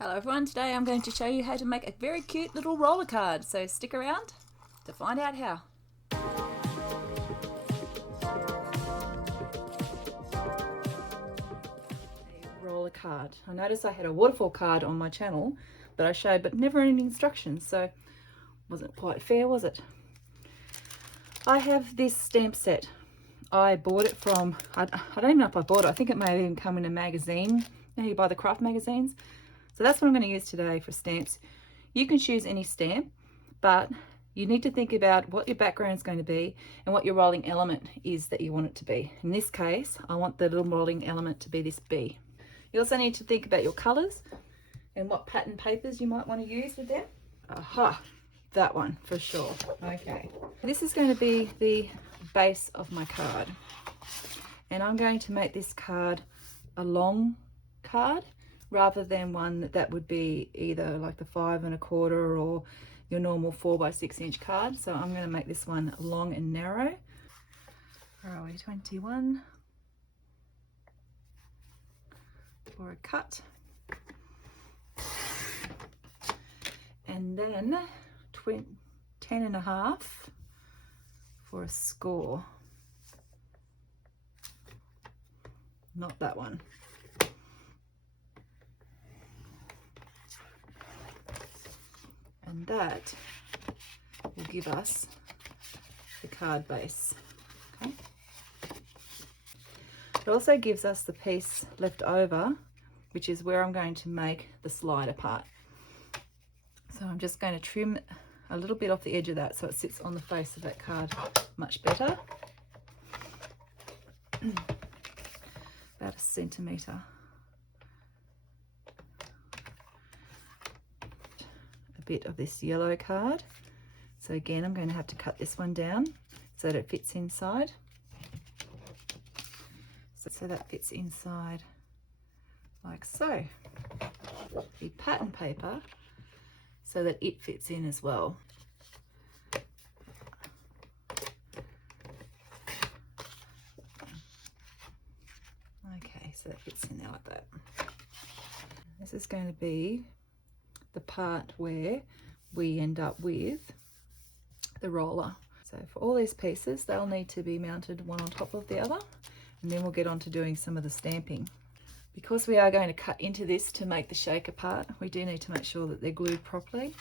Hello everyone, today I'm going to show you how to make a very cute little roller card, so stick around to find out how. A roller card. I noticed I had a waterfall card on my channel that I showed but never any instructions, so wasn't quite fair, was it? I have this stamp set. I bought it from, I don't even know if I bought it, I think it may have even come in a magazine. You know, you buy the craft magazines. So that's what I'm going to use today for stamps. You can choose any stamp, but you need to think about what your background is going to be and what your rolling element is that you want it to be. In this case, I want the little rolling element to be this bee. You also need to think about your colours and what pattern papers you might want to use with them. Aha, that one for sure. Okay, this is going to be the base of my card, and I'm going to make this card a long card rather than one that would be either like the 5 1/4 or your normal 4 by 6 inch card. So I'm going to make this one long and narrow. Where are we? 21 for a cut, and then 10.5 for a score. Not that one. And that will give us the card base. Okay. It also gives us the piece left over, which is where I'm going to make the slider part. So I'm just going to trim a little bit off the edge of that so it sits on the face of that card much better. About 1 centimetre. Bit of this yellow card, so again I'm going to have to cut this one down so that it fits inside, so that fits inside like so. The pattern paper so that it fits in as well. Okay, so that fits in there like that. This is going to be the part where we end up with the roller. So for all these pieces, they'll need to be mounted one on top of the other, and then we'll get on to doing some of the stamping. Because we are going to cut into this to make the shaker part, we do need to make sure that they're glued properly,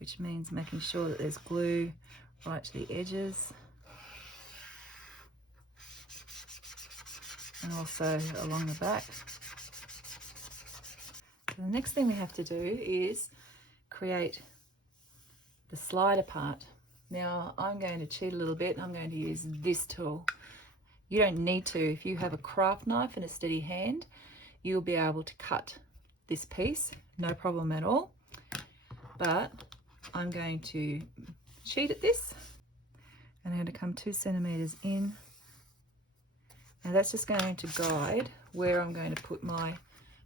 which means making sure that there's glue right to the edges and also along the back. The next thing we have to do is create the slider part. Now I'm going to cheat a little bit. I'm going to use this tool. You don't need to. If you have a craft knife and a steady hand, you'll be able to cut this piece, no problem at all. But I'm going to cheat at this, and I'm going to come 2 centimeters in. Now that's just going to guide where I'm going to put my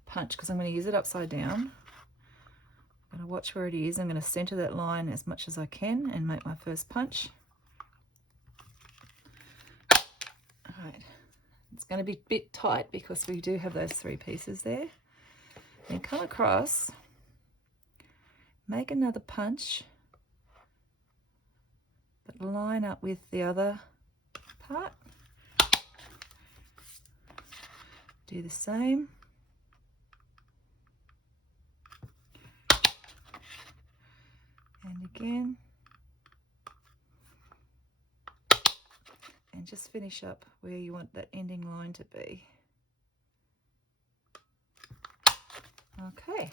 punch, because I'm going to use it upside down. I'm going to watch where it is. I'm going to center that line as much as I can and make my first punch. All right, it's going to be a bit tight because we do have those 3 pieces there. Then come across, make another punch, but line up with the other part. Do the same. And again, and just finish up where you want that ending line to be. Okay,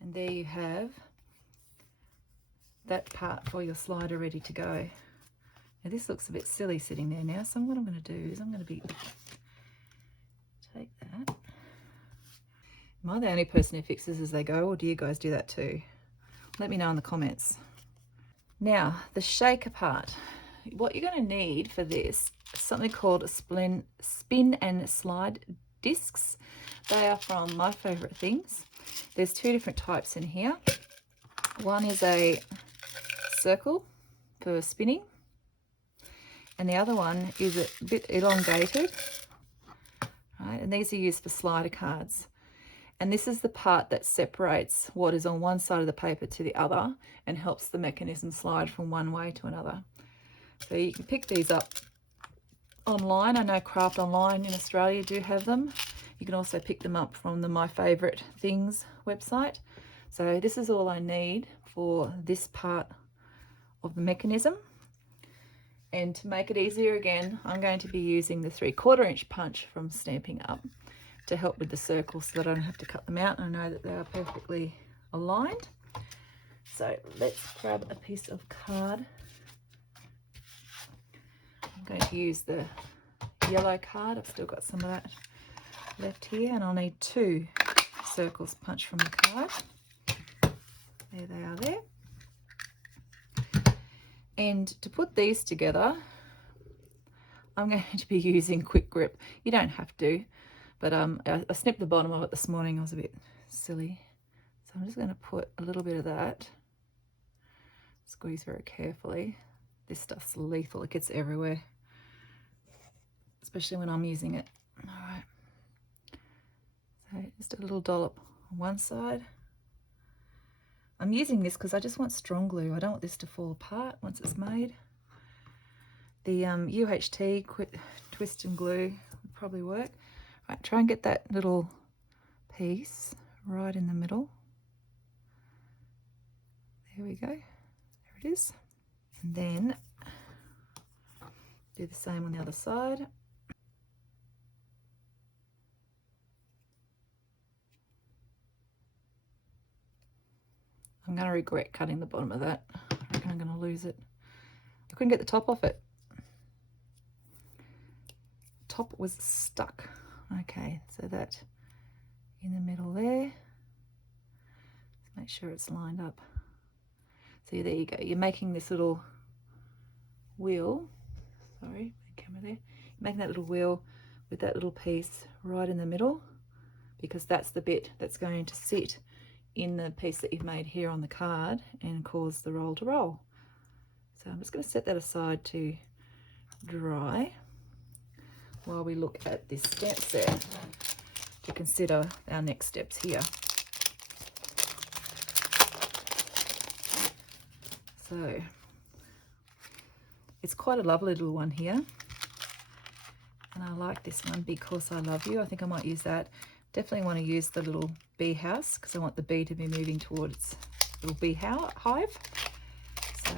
and there you have that part for your slider ready to go. Now this looks a bit silly sitting there now, so what I'm going to do is I'm going to take that. Am I the only person who fixes as they go, or do you guys do that too? Let me know in the comments. Now, the shaker part. What you're going to need for this is something called a spin and slide discs. They are from My Favourite Things. There's 2 different types in here. One is a circle for spinning, and the other one is a bit elongated. Right, Right, and these are used for slider cards. And this is the part that separates what is on one side of the paper to the other and helps the mechanism slide from one way to another. So you can pick these up online. I know Craft Online in Australia do have them. You can also pick them up from the My Favourite Things website. So this is all I need for this part of the mechanism. And to make it easier again, I'm going to be using the 3/4 inch punch from Stamping Up to help with the circles so that I don't have to cut them out. I know that they are perfectly aligned. So let's grab a piece of card. I'm going to use the yellow card. I've still got some of that left here, and I'll need 2 circles punched from the card. There they are there. And to put these together, I'm going to be using quick grip. You don't have to, but I snipped the bottom of it this morning. I was a bit silly. So I'm just going to put a little bit of that. Squeeze very carefully. This stuff's lethal. It gets everywhere, especially when I'm using it. All right. So just a little dollop on one side. I'm using this because I just want strong glue. I don't want this to fall apart once it's made. The UHT twist and glue would probably work. Right, try and get that little piece right in the middle. There we go. There it is. And then do the same on the other side. I'm going to regret cutting the bottom of that. I reckon I'm going to lose it. I couldn't get the top off it. Top was stuck. Okay, so that in the middle there. Let's make sure it's lined up. So there you go. You're making this little wheel. Sorry, camera there. You're making that little wheel with that little piece right in the middle, because that's the bit that's going to sit in the piece that you've made here on the card and cause the roll to roll. So I'm just going to set that aside to dry while we look at this stamp set to consider our next steps here. So it's quite a lovely little one here, and I like this one because I love you. I think I might use that. Definitely want to use the little bee house because I want the bee to be moving towards little bee hive. So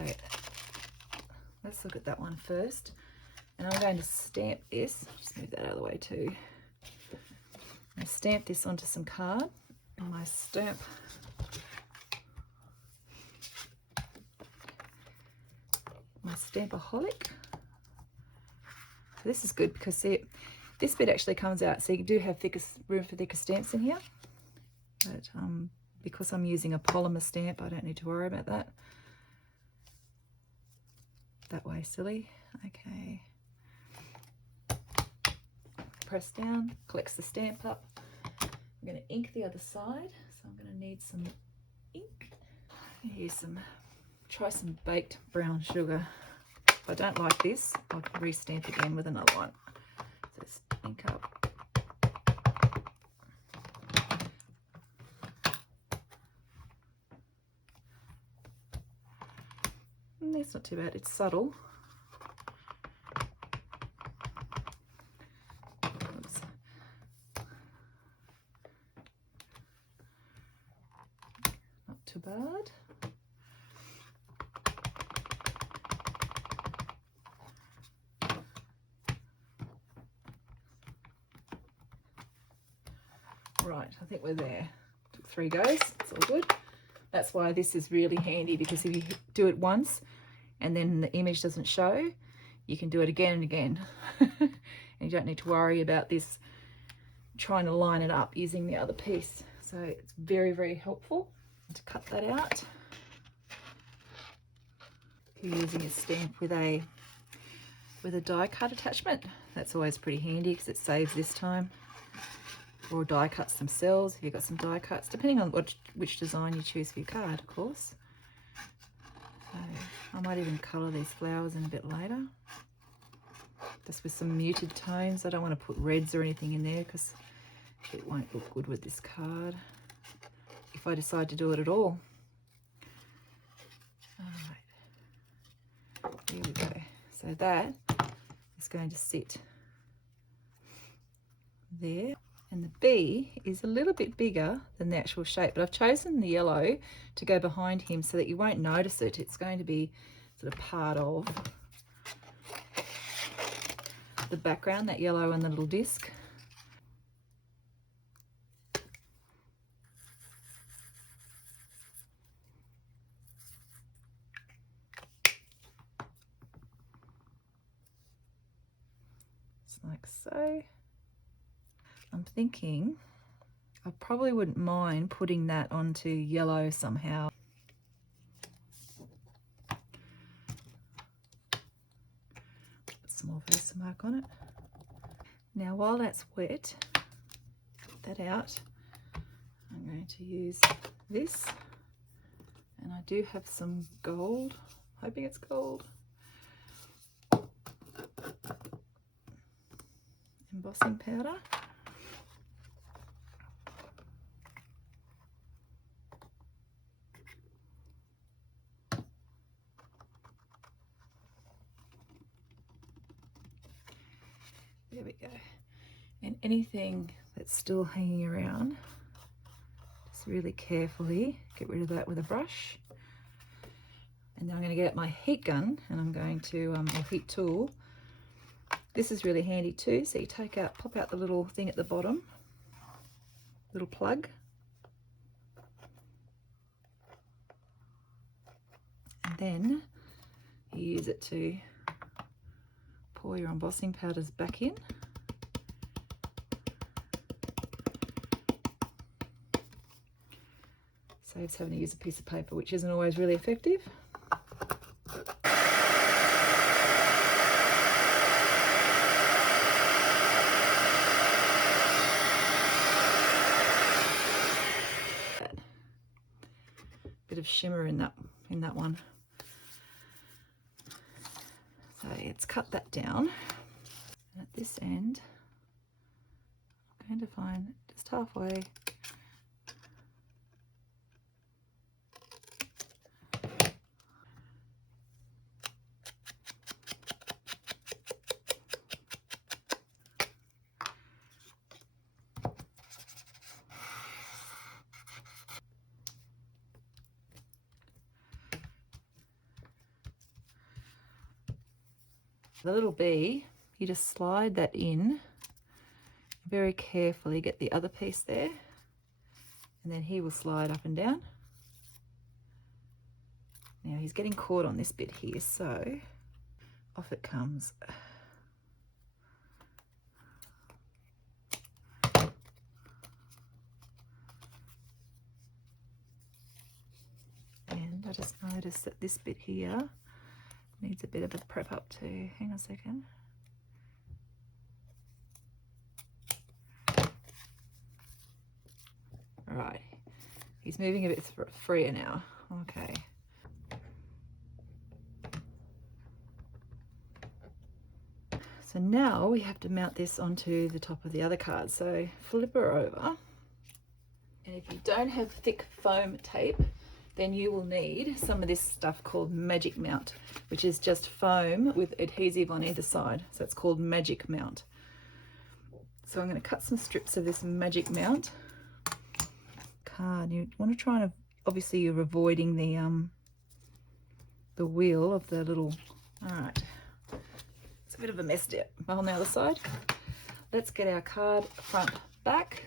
let's look at that one first. And I'm going to stamp this. Just move that out of the way too. I'm going to stamp this onto some card. And my Stampaholic. So this is good because this bit actually comes out, so you do have room for thicker stamps in here. But because I'm using a polymer stamp, I don't need to worry about that. That way, silly. Okay. Press down, collects the stamp up. I'm going to ink the other side, so I'm going to need some ink. I'm going to try some baked brown sugar. If I don't like this, I'll re-stamp again with another one. So just ink up. And that's not too bad, it's subtle. Oops. Not too bad. Right, I think we're there. Took 3 goes, it's all good. That's why this is really handy, because if you do it once and then the image doesn't show, you can do it again and again. And you don't need to worry about this trying to line it up using the other piece. So it's very, very helpful to cut that out. If you're using a stamp with a die cut attachment, that's always pretty handy because it saves this time. Or die cuts themselves if you've got some die cuts, depending on which design you choose for your card, of course. So I might even colour these flowers in a bit later. just with some muted tones. I don't want to put reds or anything in there because it won't look good with this card if I decide to do it at all. All right, here we go. So that is going to sit there. And the bee is a little bit bigger than the actual shape, but I've chosen the yellow to go behind him so that you won't notice it. It's going to be sort of part of the background, that yellow and the little disc. Just like so. I'm thinking I probably wouldn't mind putting that onto yellow somehow. Put some more Versamark on it. Now while that's wet, put that out. I'm going to use this, and I do have some gold, hoping it's gold, embossing powder. There we go. And anything that's still hanging around, just really carefully get rid of that with a brush. And then I'm going to get out my heat gun, and I'm going to, or heat tool. This is really handy too. So you pop out the little thing at the bottom, little plug. And then you use it to pour your embossing powders back in. Saves having to use a piece of paper, which isn't always really effective. Bit of shimmer in that one. So let's cut that down. And at this end, I'm going to find just halfway. The little bee, you just slide that in very carefully, get the other piece there, and then he will slide up and down. Now he's getting caught on this bit here, so off it comes. And I just noticed that this bit here needs a bit of a prep up too. Hang on a second. Right, he's moving a bit freer now. Okay. So now we have to mount this onto the top of the other card. So flip her over. And if you don't have thick foam tape, then you will need some of this stuff called Magic Mount, which is just foam with adhesive on either side. So it's called Magic Mount. So I'm going to cut some strips of this Magic Mount card. You want to try and, obviously you're avoiding the wheel of the little, all right. It's a bit of a mess there on the other side. Let's get our card front back.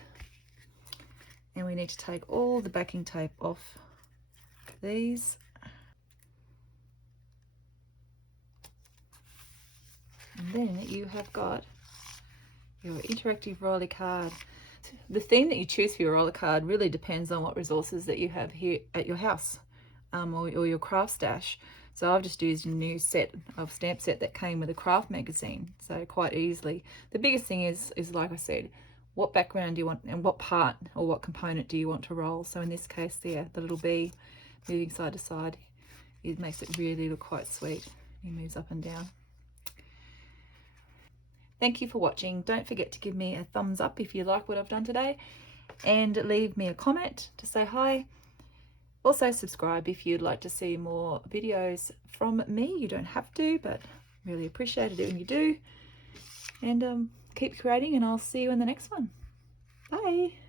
And we need to take all the backing tape off these. And then you have got your interactive roller card. The theme that you choose for your roller card really depends on what resources that you have here at your house, or your craft stash. So I've just used a new set of stamp set that came with a craft magazine, so quite easily. The biggest thing is like I said, what background do you want and what part or what component do you want to roll. So in this case there, the little bee moving side to side, it makes it really look quite sweet. He moves up and down. Thank you for watching. Don't forget to give me a thumbs up if you like what I've done today, and leave me a comment to say hi. Also subscribe if you'd like to see more videos from me. You don't have to, but really appreciate it when you do. And keep creating, and I'll see you in the next one. Bye.